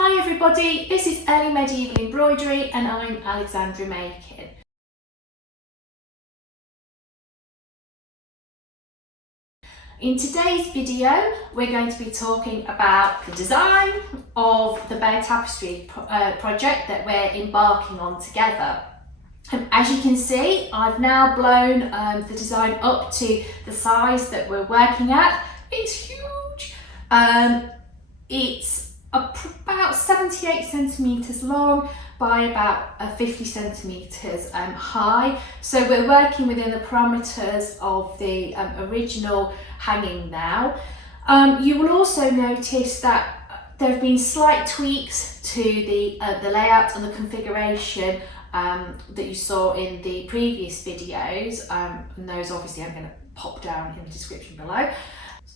Hi everybody, this is Early Medieval Embroidery and I'm Alexandra Makin. In today's video, we're going to be talking about the design of the Bayeux Tapestry project that we're embarking on together. As you can see, I've now blown the design up to the size that we're working at. It's huge. It's about 78 centimetres long by about 50 centimetres high. So we're working within the parameters of the original hanging now. You will also notice that there have been slight tweaks to the layout and the configuration that you saw in the previous videos, and those obviously I'm going to pop down in the description below.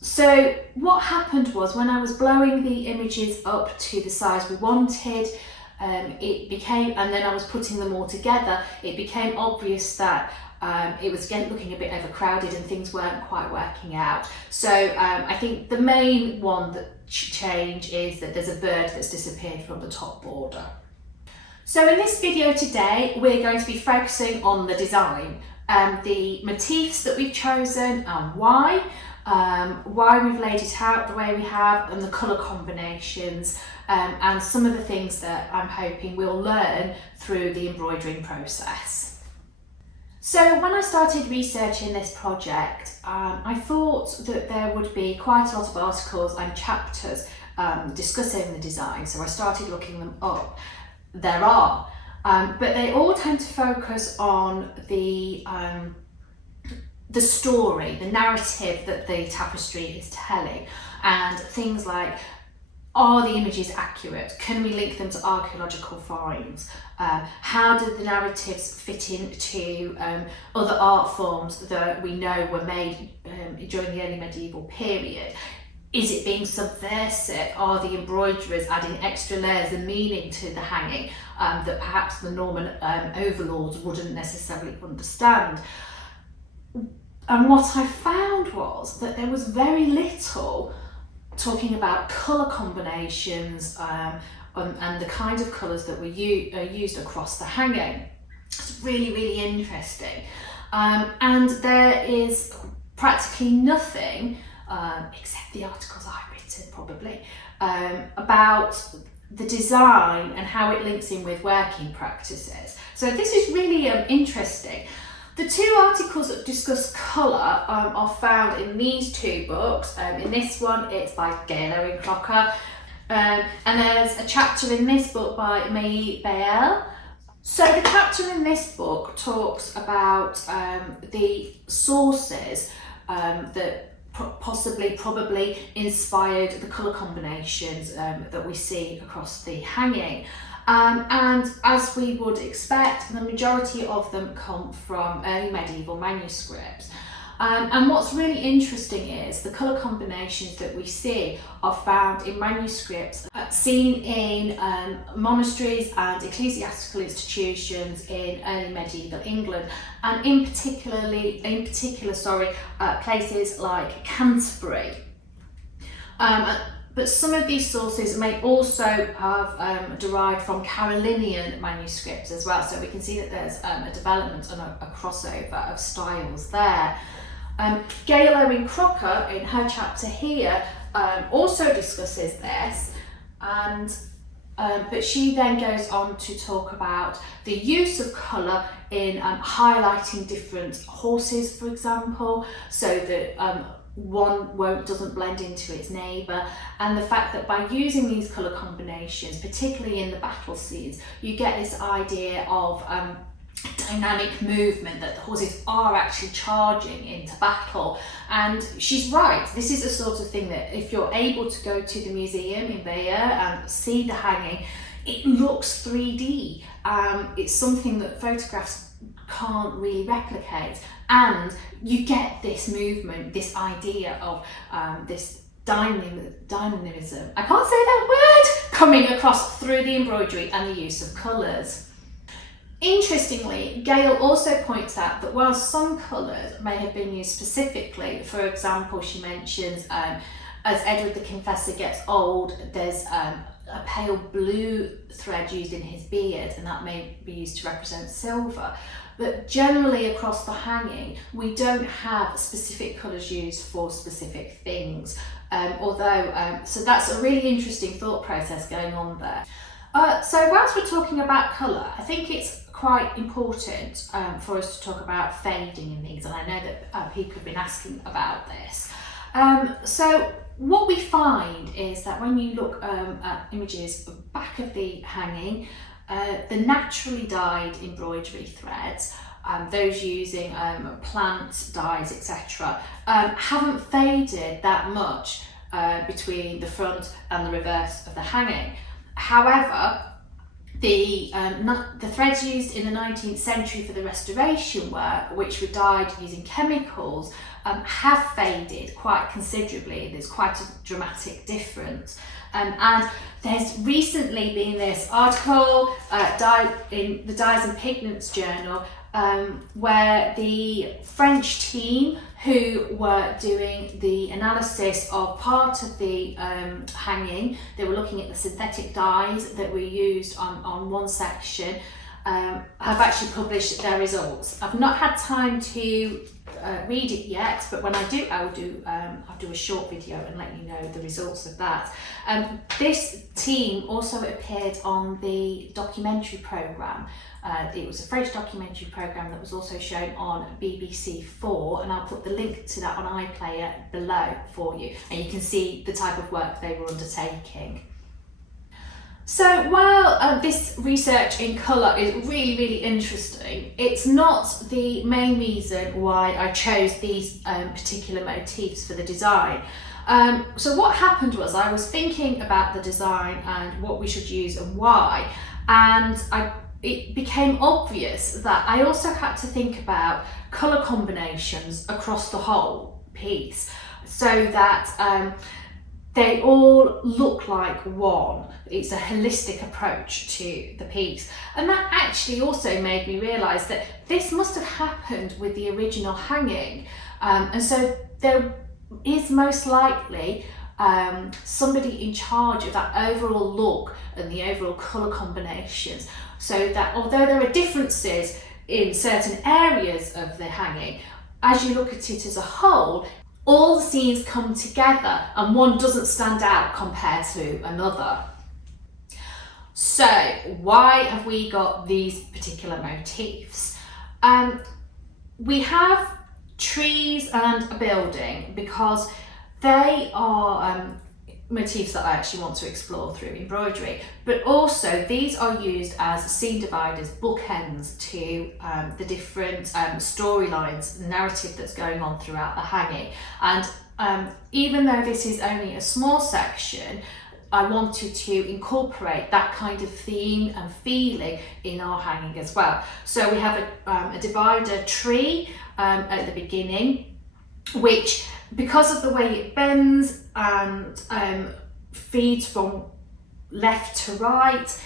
So what happened was, when I was blowing the images up to the size we wanted, it became, and then I was putting them all together, it became obvious that it was looking a bit overcrowded and things weren't quite working out. So I think the main one that changed is that there's a bird that's disappeared from the top border. So in this video today, we're going to be focusing on the design, the motifs that we've chosen and why we've laid it out the way we have, and the colour combinations, and some of the things that I'm hoping we'll learn through the embroidering process. So when I started researching this project, I thought that there would be quite a lot of articles and chapters discussing the design, so I started looking them up. There are, but they all tend to focus on the story, the narrative that the tapestry is telling, and things like, are the images accurate? Can we link them to archaeological finds? How do the narratives fit into other art forms that we know were made during the early medieval period? Is it being subversive? Are the embroiderers adding extra layers of meaning to the hanging that perhaps the Norman overlords wouldn't necessarily understand? And what I found was that there was very little talking about colour combinations and the kinds of colours that were used across the hanging. It's really, really interesting. And there is practically nothing, except the articles I've written probably, about the design and how it links in with working practices. So this is really interesting. The two articles that discuss colour are found in these two books. In this one, it's by Owen-Crocker, and there's a chapter in this book by Bayeux. So the chapter in this book talks about the sources that probably inspired the colour combinations that we see across the hanging. And as we would expect, the majority of them come from early medieval manuscripts. And what's really interesting is the colour combinations that we see are found in manuscripts seen in monasteries and ecclesiastical institutions in early medieval England, and in particular, places like Canterbury. But some of these sources may also have derived from Carolinian manuscripts as well, so we can see that there's a development and a crossover of styles there. Owen-Crocker, in her chapter here, also discusses this, and but she then goes on to talk about the use of colour in highlighting different horses, for example, so that one doesn't blend into its neighbour, and the fact that by using these colour combinations, particularly in the battle scenes, you get this idea of dynamic movement, that the horses are actually charging into battle. And she's right, this is the sort of thing that if you're able to go to the museum in Bayeux and see the hanging, it looks 3D. It's something that photographs can't really replicate, and you get this movement, this idea of this dynamism, I can't say that word, coming across through the embroidery and the use of colours. Interestingly, Gail also points out that while some colours may have been used specifically, for example, she mentions as Edward the Confessor gets old, there's a pale blue thread used in his beard, and that may be used to represent silver. But generally across the hanging, we don't have specific colours used for specific things. So that's a really interesting thought process going on there. So whilst we're talking about colour, I think it's quite important for us to talk about fading in these, and I know that people have been asking about this. So what we find is that when you look at images back of the hanging, the naturally dyed embroidery threads, those using plant dyes, etc., haven't faded that much between the front and the reverse of the hanging. However, the threads used in the 19th century for the restoration work, which were dyed using chemicals, have faded quite considerably. There's quite a dramatic difference. And there's recently been this article in the Dyes and Pigments Journal where the French team who were doing the analysis of part of the hanging, they were looking at the synthetic dyes that were used on one section, have actually published their results. I've not had time to read it yet, but when I do, I'll do a short video and let you know the results of that. This team also appeared on the documentary programme. It was a French documentary programme that was also shown on BBC 4, and I'll put the link to that on iPlayer below for you, and you can see the type of work they were undertaking. So while this research in colour is really, really interesting, it's not the main reason why I chose these particular motifs for the design. So what happened was I was thinking about the design and what we should use and why, and it became obvious that I also had to think about colour combinations across the whole piece so that they all look like one. It's a holistic approach to the piece. And that actually also made me realise that this must have happened with the original hanging. And so there is most likely somebody in charge of that overall look and the overall colour combinations, so that although there are differences in certain areas of the hanging, as you look at it as a whole, all the scenes come together and one doesn't stand out compared to another. So why have we got these particular motifs? We have trees and a building because they are motifs that I actually want to explore through embroidery, but also these are used as scene dividers, bookends to the different storylines, narrative that's going on throughout the hanging. And even though this is only a small section, I wanted to incorporate that kind of theme and feeling in our hanging as well. So we have a divider tree at the beginning, which, because of the way it bends and feeds from left to right,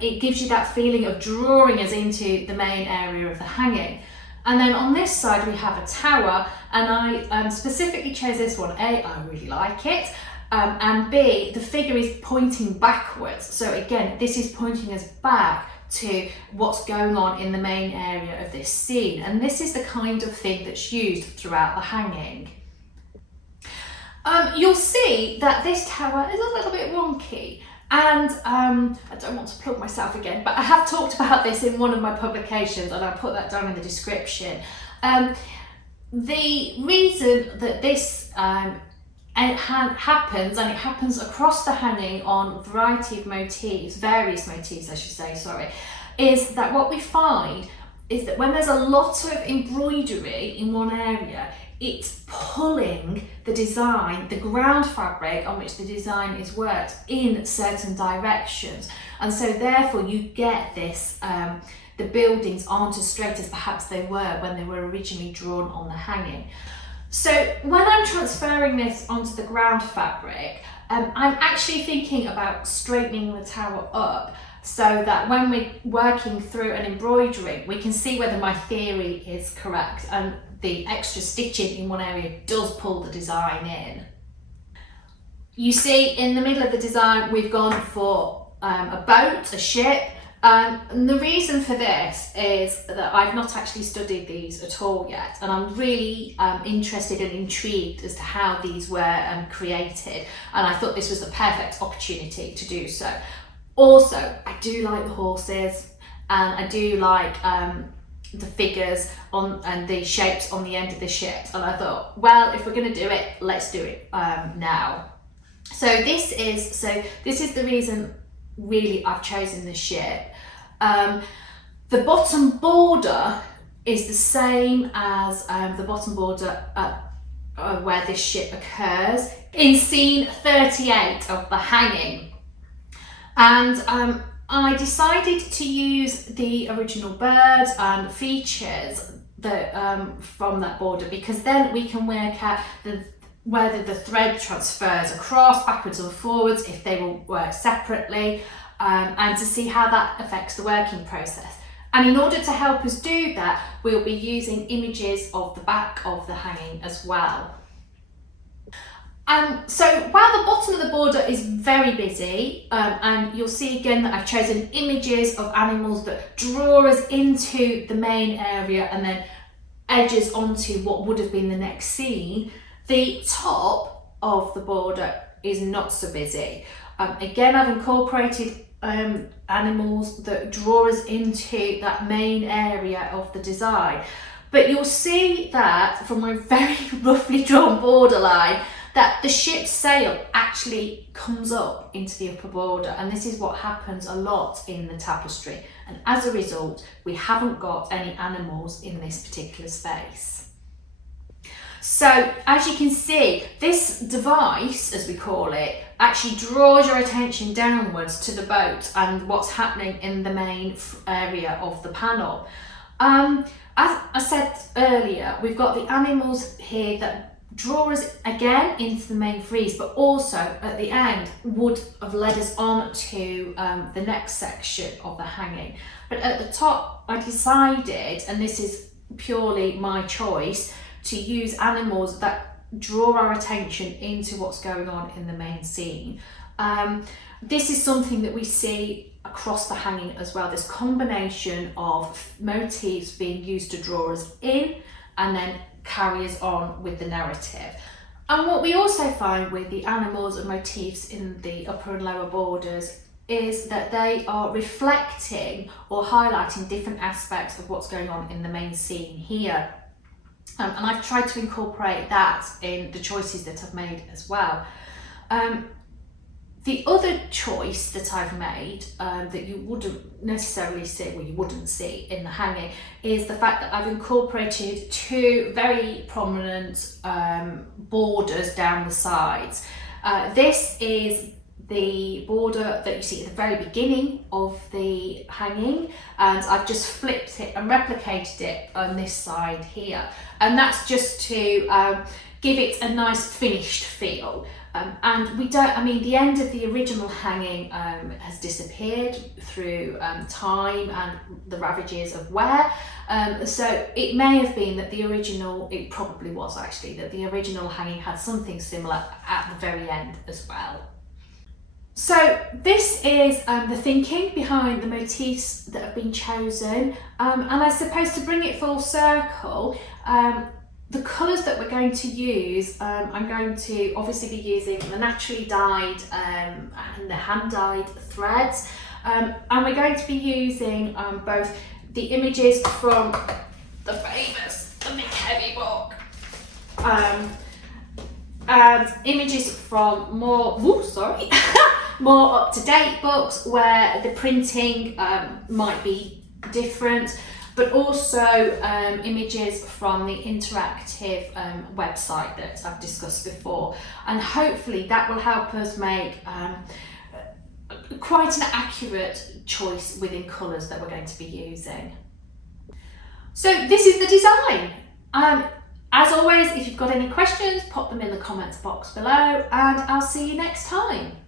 it gives you that feeling of drawing us into the main area of the hanging. And then on this side we have a tower, and I specifically chose this one. A, I really like it, and B, the figure is pointing backwards. So again, this is pointing us back to what's going on in the main area of this scene, and this is the kind of thing that's used throughout the hanging. You'll see that this tower is a little bit wonky, and I don't want to plug myself again, but I have talked about this in one of my publications, and I'll put that down in the description. The reason that this happens, and it happens across the hanging on a variety of motifs, various motifs I should say, sorry, is that what we find is that when there's a lot of embroidery in one area, it's pulling the design, the ground fabric on which the design is worked, in certain directions. And so therefore you get this, the buildings aren't as straight as perhaps they were when they were originally drawn on the hanging. So when I'm transferring this onto the ground fabric, I'm actually thinking about straightening the tower up so that when we're working through an embroidery, we can see whether my theory is correct and the extra stitching in one area does pull the design in. You see in the middle of the design we've gone for a boat, a ship. And the reason for this is that I've not actually studied these at all yet, and I'm really interested and intrigued as to how these were created, and I thought this was the perfect opportunity to do so. Also, I do like the horses, and I do like the figures on and the shapes on the end of the ships, and I thought, well, if we're going to do it, let's do it now. So this is the reason really I've chosen the ship. The bottom border is the same as the bottom border where this ship occurs in scene 38 of the hanging, and I decided to use the original bird and features that from that border, because then we can work out whether the thread transfers across, backwards or forwards, if they will work separately, and to see how that affects the working process. And in order to help us do that, we'll be using images of the back of the hanging as well. So while the bottom of the border is very busy, and you'll see again that I've chosen images of animals that draw us into the main area and then edges onto what would have been the next scene, the top of the border is not so busy. Again, I've incorporated animals that draw us into that main area of the design. But you'll see that from my very roughly drawn borderline that the ship's sail actually comes up into the upper border, and this is what happens a lot in the tapestry, and as a result we haven't got any animals in this particular space. So as you can see, this device, as we call it, actually draws your attention downwards to the boat and what's happening in the main area of the panel. As I said earlier, we've got the animals here that draw us again into the main frieze, but also at the end would have led us on to the next section of the hanging. But at the top I decided, and this is purely my choice, to use animals that draw our attention into what's going on in the main scene. This is something that we see across the hanging as well, this combination of motifs being used to draw us in and then carry us on with the narrative. And what we also find with the animals and motifs in the upper and lower borders is that they are reflecting or highlighting different aspects of what's going on in the main scene here. And I've tried to incorporate that in the choices that I've made as well. The other choice that I've made that you wouldn't necessarily see, well, you wouldn't see in the hanging, is the fact that I've incorporated two very prominent borders down the sides. This is the border that you see at the very beginning of the hanging, and I've just flipped it and replicated it on this side here, and that's just to give it a nice finished feel. And we don't, I mean, the end of the original hanging has disappeared through time and the ravages of wear. So it may have been that the original, it probably was actually, that the original hanging had something similar at the very end as well. So this is the thinking behind the motifs that have been chosen, and I suppose to bring it full circle, the colours that we're going to use, I'm going to obviously be using the naturally dyed and the hand dyed threads, and we're going to be using both the images from the famous The Big Heavy Book and images from more more up-to-date books where the printing might be different, but also images from the interactive website that I've discussed before, and hopefully that will help us make quite an accurate choice within colours that we're going to be using. So this is the design. As always, if you've got any questions, pop them in the comments box below, and I'll see you next time.